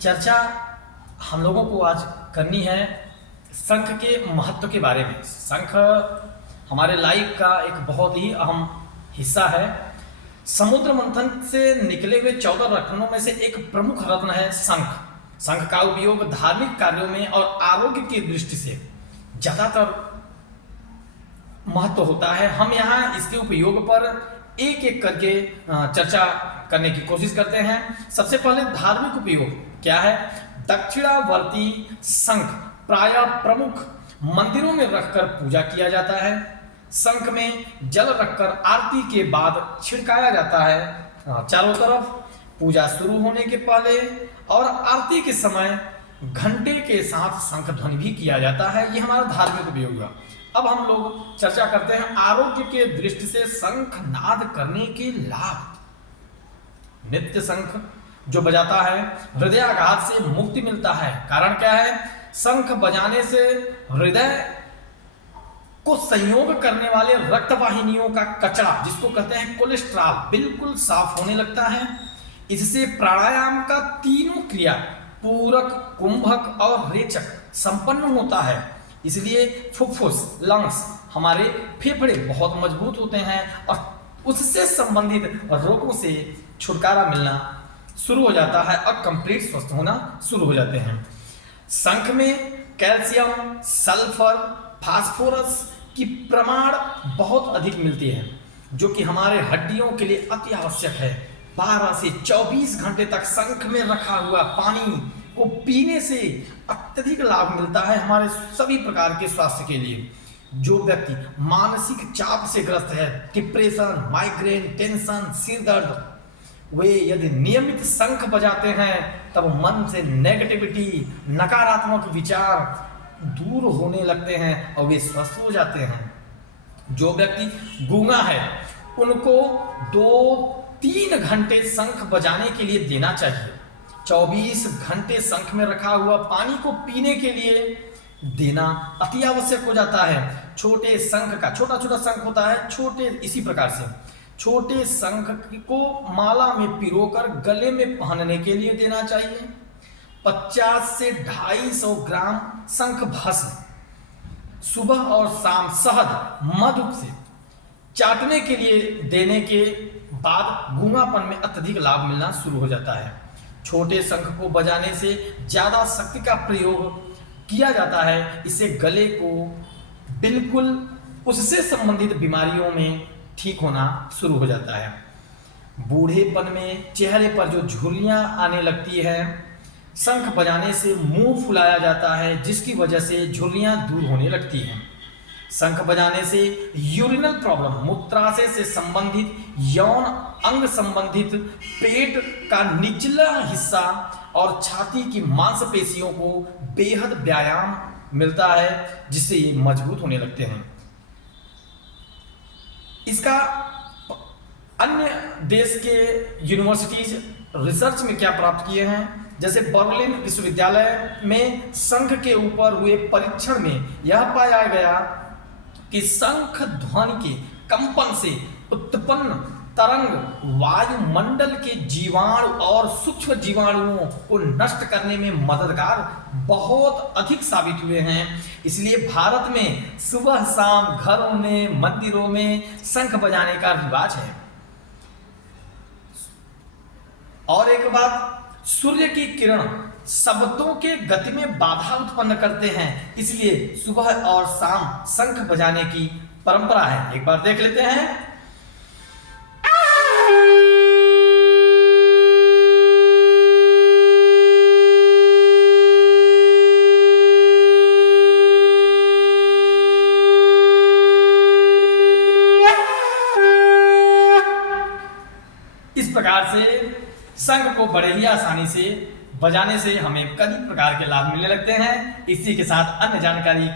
चर्चा हम लोगों को आज करनी है शंख के महत्व के बारे में। शंख हमारे लाइफ का एक बहुत ही अहम हिस्सा है। समुद्र मंथन से निकले हुए 14 रत्नों में से एक प्रमुख रत्न है शंख। शंख का उपयोग धार्मिक कार्यों में और आरोग्य की दृष्टि से ज्यादातर महत्व होता है। हम यहाँ इसके उपयोग पर एक एक करके चर्चा करने की कोशिश करते हैं। सबसे पहले धार्मिक उपयोग क्या है। दक्षिणावर्ती शंख प्रायः प्रमुख मंदिरों में रखकर पूजा किया जाता है। शंख में जल रखकर आरती के बाद छिड़काया जाता है चारों तरफ। पूजा शुरू होने के पहले और आरती के समय घंटे के साथ शंख ध्वनि भी किया जाता है। ये हमारा धार्मिक उपयोग हुआ। अब हम लोग चर्चा करते हैं आरोग्य के दृष्टि से शंख नाद करने के लाभ। नित्य शंख जो बजाता है हृदयाघात से मुक्ति मिलता है। कारण क्या है। शंख बजाने से हृदय को संयोग करने वाले रक्त वाहिनियों का कचरा, जिसको कहते हैं कोलेस्ट्रॉल, बिल्कुल साफ होने लगता है। इससे प्राणायाम का तीनों क्रिया पूरक, कुंभक और रेचक संपन्न होता है। इसलिए फुफ्फुस, लंग्स, हमारे फेफड़े बहुत मजबूत होते हैं और उससे संबंधित रोगों से छुटकारा मिलना शुरू हो जाता है और कंप्लीट स्वस्थ होना शुरू हो जाते हैं। शंख में कैल्शियम, सल्फर, फास्फोरस की प्रमाण बहुत अधिक मिलती है, जो कि हमारे हड्डियों के लिए अति आवश्यक है। 12 से 24 घंटे तक शंख में रखा हुआ पानी को पीने से अत्यधिक लाभ मिलता है हमारे सभी प्रकार के स्वास्थ्य के लिए। जो व्यक्ति मानसिक चाप से ग्रस्त है, डिप्रेशन, माइग्रेन, टेंशन, सिर दर्द, वे यदि नियमित शंख बजाते हैं तब मन से नेगेटिविटी, नकारात्मक विचार दूर होने लगते हैं और वे स्वस्थ हो जाते हैं। जो व्यक्ति गूंगा है उनको 2-3 घंटे शंख बजाने के लिए देना चाहिए। 24 घंटे शंख में रखा हुआ पानी को पीने के लिए देना अति आवश्यक हो जाता है। छोटे शंख का, छोटा छोटा शंख होता है, छोटे इसी प्रकार से छोटे शंख को माला में पिरोकर गले में पहनने के लिए देना चाहिए। 50 से 250 ग्राम शंख भस्म सुबह और शाम शहद, मधु से चाटने के लिए देने के बाद गूंगापन में अत्यधिक लाभ मिलना शुरू हो जाता है। छोटे शंख को बजाने से ज्यादा शक्ति का प्रयोग किया जाता है। इससे गले को बिल्कुल उससे संबंधित बीमारियों में ठीक होना शुरू हो जाता है। बूढ़ेपन में चेहरे पर जो झुर्रियां आने लगती है, शंख बजाने से मुंह फुलाया जाता है, जिसकी वजह से झुर्रियां दूर होने लगती हैं। शंख बजाने से यूरिनल प्रॉब्लम, मूत्राशय से संबंधित, यौन अंग संबंधित, पेट का निचला हिस्सा और छाती की मांसपेशियों को बेहद व्यायाम मिलता है, जिससे ये मजबूत होने लगते हैं। इसका अन्य देश के यूनिवर्सिटीज रिसर्च में क्या प्राप्त किए हैं, जैसे बर्लिन विश्वविद्यालय में शंख के ऊपर हुए परीक्षण में यह पाया गया कि शंख ध्वनि के कंपन से उत्पन्न तरंग वायुमंडल के जीवाणु और सूक्ष्म जीवाणुओं को नष्ट करने में मददगार बहुत अधिक साबित हुए हैं। इसलिए भारत में सुबह शाम घरों में, मंदिरों में शंख बजाने का रिवाज है। और एक बात, सूर्य की किरण शब्दों के गति में बाधा उत्पन्न करते हैं, इसलिए सुबह और शाम शंख बजाने की परंपरा है। एक बार देख लेते हैं। इस प्रकार से शंख को बड़े ही आसानी से बजाने से हमें कई प्रकार के लाभ मिलने लगते हैं। इसी के साथ अन्य जानकारी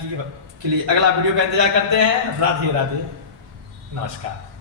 के लिए अगला वीडियो का इंतजार करते हैं। राधे राधे, नमस्कार।